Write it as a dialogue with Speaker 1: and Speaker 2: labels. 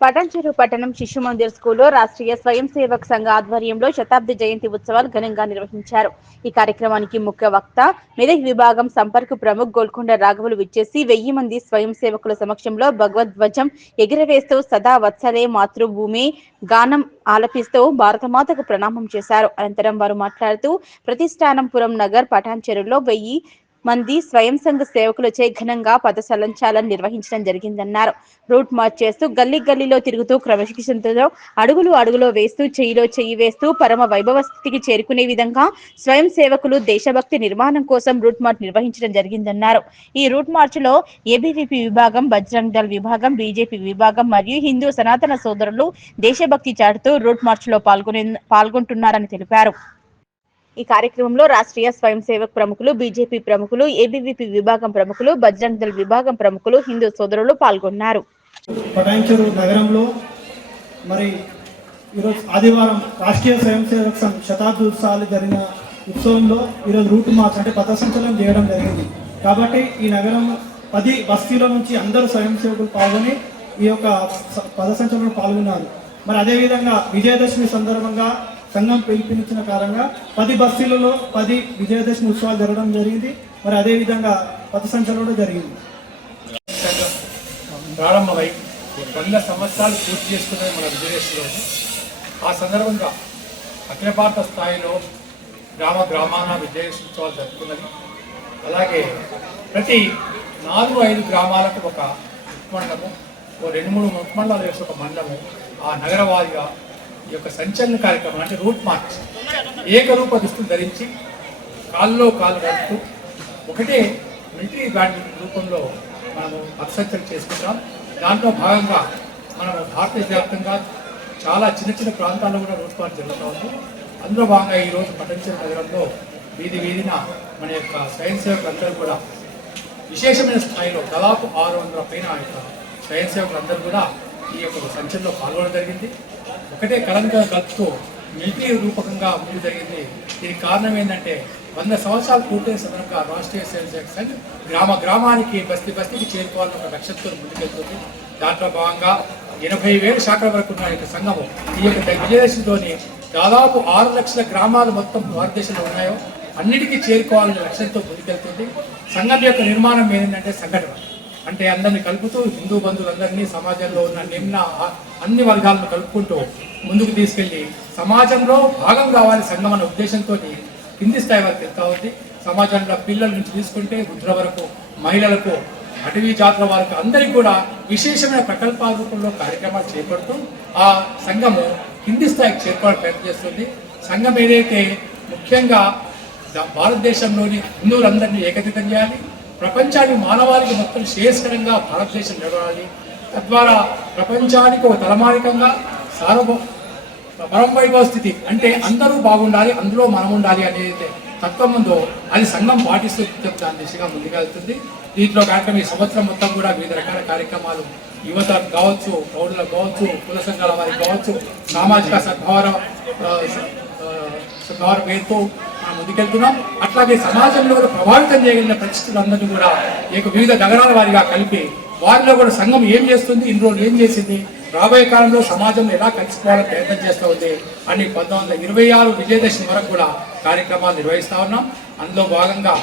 Speaker 1: పటంచెరు పట్టణం శిశు మందిర్ స్కూల్లో రాష్ట్రీయ స్వయం సేవక్ సంఘ ఆధ్వర్యంలో శతాబ్ది జయంతి ఉత్సవాలు ఘనంగా నిర్వహించారు. ఈ కార్యక్రమానికి ముఖ్య వక్త మెదక్ విభాగం సంపర్క్ ప్రముఖ్ గోల్కొండ రాఘవులు విచ్చేసి వెయ్యి మంది స్వయం సేవకుల సమక్షంలో భగవద్ధ్వజం ఎగిరవేస్తూ సదా వత్సలే మాతృభూమి గానం ఆలపిస్తూ భారతమాతకు ప్రణామం చేశారు. అనంతరం వారు మాట్లాడుతూ ప్రతిష్టానంపురం నగర్ పటాన్చెరులో వెయ్యి మంది స్వయం సంఘ సేవకులచే ఘనంగా పదసలంచాలను నిర్వహించడం జరిగిందన్నారు. రూట్ మార్చ్ చేస్తూ గల్లీ గల్లీలో తిరుగుతూ క్రమశిక్షణతో అడుగులు అడుగులో వేస్తూ చెయ్యిలో చెయ్యి వేస్తూ పరమ వైభవ స్థితికి చేరుకునే విధంగా స్వయం సేవకులు దేశభక్తి నిర్మాణం కోసం రూట్ మార్చ్ నిర్వహించడం జరిగిందన్నారు. ఈ రూట్ మార్చ్లో ఏబీవీపీ విభాగం బజరంగ్ దళ్ విభాగం బీజేపీ విభాగం మరియు హిందూ సనాతన సోదరులు దేశభక్తి చాటుతూ రూట్ మార్చ్లో పాల్గొనే పాల్గొంటున్నారని తెలిపారు. ఈ కార్యక్రమంలో రాష్ట్రీయ స్వయం సేవక్ ప్రముఖులు బీజేపీ ప్రముఖులు ఏబీవీపీ విభాగం ప్రముఖులు బజరంగ్ దళ్ విభాగం ప్రముఖులు హిందూ సోదరులు పాల్గొన్నారు.
Speaker 2: నగరంలో మరి ఈరోజు ఆదివారం రాష్ట్రీయ స్వయం సేవక సంఘ్ శతాబ్ది ఉత్సవాలు జరిగిన ఉత్సవంలో ఈరోజు రూట్ మార్చ్ అంటే పథసంచలనం చేయడం జరిగింది. కాబట్టి ఈ నగరం పది బస్తీల నుంచి అందరూ స్వయం సేవకులు పాల్గొని ఈ యొక్క స- పాల్గొన్నారు. మరి అదేవిధంగా విజయదశమి సందర్భంగా సంఘం పిలిపించిన కారణంగా పది బస్తీలలో పది విజయదశమి ఉత్సవాలు జరగడం జరిగింది. మరి అదేవిధంగా పథ సంచలనం జరిగింది.
Speaker 3: సంఘం ప్రారంభమై వంద సంవత్సరాలు పూర్తి చేసుకున్నది మన విజయదశమిలో ఆ సందర్భంగా అఖిల భారత స్థాయిలో గ్రామ గ్రామాన విజయదశమి ఉత్సవాలు జరుపుకున్నది. అలాగే ప్రతి నాలుగు ఐదు గ్రామాలకు ఒక ఉపమండలము ఓ రెండు మూడు ఉపమండలాలు వేసి ఒక మండలము ఆ నగరవాదిగా ఈ యొక్క సంచలన కార్యక్రమం అంటే రూట్ మార్చ్. ఏకరూప దుస్తులు ధరించి కాల్లో కాలు కడుతూ ఒకటే మిలిటరీ బ్యాండ్ రూపంలో మనము అక్షంతలు చేసుకుంటాం. దాంట్లో భాగంగా మనము భారతదేశ వ్యాప్తంగా చాలా చిన్న చిన్న ప్రాంతాల్లో కూడా రూట్ మార్చ్ జరుగుతూ ఉంది. అందులో భాగంగా ఈరోజు పటంచెరు నగరంలో వీధి వీధిన మన యొక్క స్వయం సేవకులందరూ కూడా విశేషమైన స్థాయిలో దాదాపు ఆరు వందల పైన యొక్క స్వయం సేవకులందరూ కూడా ఈ యొక్క సంచలనలో పాల్గొనడం జరిగింది. ఒకటే కళంక గత్తుతో మిలిటరీ రూపకంగా ముందు జరిగింది. దీనికి కారణం ఏంటంటే వంద సంవత్సరాలు పూర్తయిన సందర్భంగా రాష్ట్రీయ స్వయం సంఘ్ గ్రామ గ్రామానికి బస్తీ బస్తీకి చేరుకోవాలని ఒక లక్ష్యంతో ముందుకెళ్తుంది. దాంట్లో భాగంగా ఎనభై వేల శాఖల వరకు ఉన్న యొక్క సంఘము ఈ యొక్క విజయదశమితోని దాదాపు ఆరు లక్షల గ్రామాలు మొత్తం భారతదేశంలో ఉన్నాయో అన్నిటికీ చేరుకోవాలనే లక్ష్యంతో ముందుకెళ్తుంది. సంఘం యొక్క నిర్మాణం ఏంటంటే సంఘటన. అంటే అందరిని కలుపుతూ హిందూ బంధువులందరినీ సమాజంలో ఉన్న నిమ్న అన్ని వర్గాలను కలుపుకుంటూ ముందుకు తీసుకెళ్ళి సమాజంలో భాగం కావాలి సంఘం అనే ఉద్దేశంతో కింది స్థాయి వరకు ఎంత ఉంది. సమాజంలో పిల్లల నుంచి తీసుకుంటే వృద్ధుల వరకు మహిళలకు అటవీ జాతుల వారికి అందరికీ కూడా విశేషమైన ప్రకల్పాల రూపంలో కార్యక్రమాలు చేపడుతూ ఆ సంఘము కింది స్థాయికి చేరుకోవడానికి ప్రయత్నం చేస్తుంది. సంఘం ఏదైతే ముఖ్యంగా భారతదేశంలోని హిందువులందరినీ ఏకతితం చేయాలి. ప్రపంచాన్ని మానవాళికి మొత్తం శ్రేయస్కరంగా భారతదేశం నిలబడాలి తద్వారా ప్రపంచానికి ఒక తలమానికంగా సార్వభౌ స్థితి. అంటే అందరూ బాగుండాలి అందులో మనం ఉండాలి అనేది తత్వం ఉందో అది సంఘం పాటిస్తూ దాని దిశగా ముందుకెళ్తుంది దీంట్లో కార్యక్రమం ఈ సంవత్సరం మొత్తం కూడా వివిధ రకాల కార్యక్రమాలు యువత కావచ్చు ప్రౌఢులకు కావచ్చు కుల సంఘాల వారికి కావచ్చు సామాజిక సద్భావన ఆ, సద్భావన పేరుతో ముందుకెళ్తున్నాం అట్లాగే సమాజంలో కూడా ప్రభావితం చేయగలిగిన పరిస్థితులందరినీ కూడా ఈ యొక్క వివిధ నగరాల వారిగా కలిపి వారిలో కూడా సంఘం ఏం చేస్తుంది ఇన్ని రోజులు ఏం చేసింది రాబోయే కాలంలో సమాజం ఎలా కలిసిపోవాలని ప్రయత్నం చేస్తూ ఉంది అని పంతొమ్మిది వందల ఇరవై ఆరు విజయదశమి వరకు కూడా కార్యక్రమాలు నిర్వహిస్తా ఉన్నాం. అందులో భాగంగా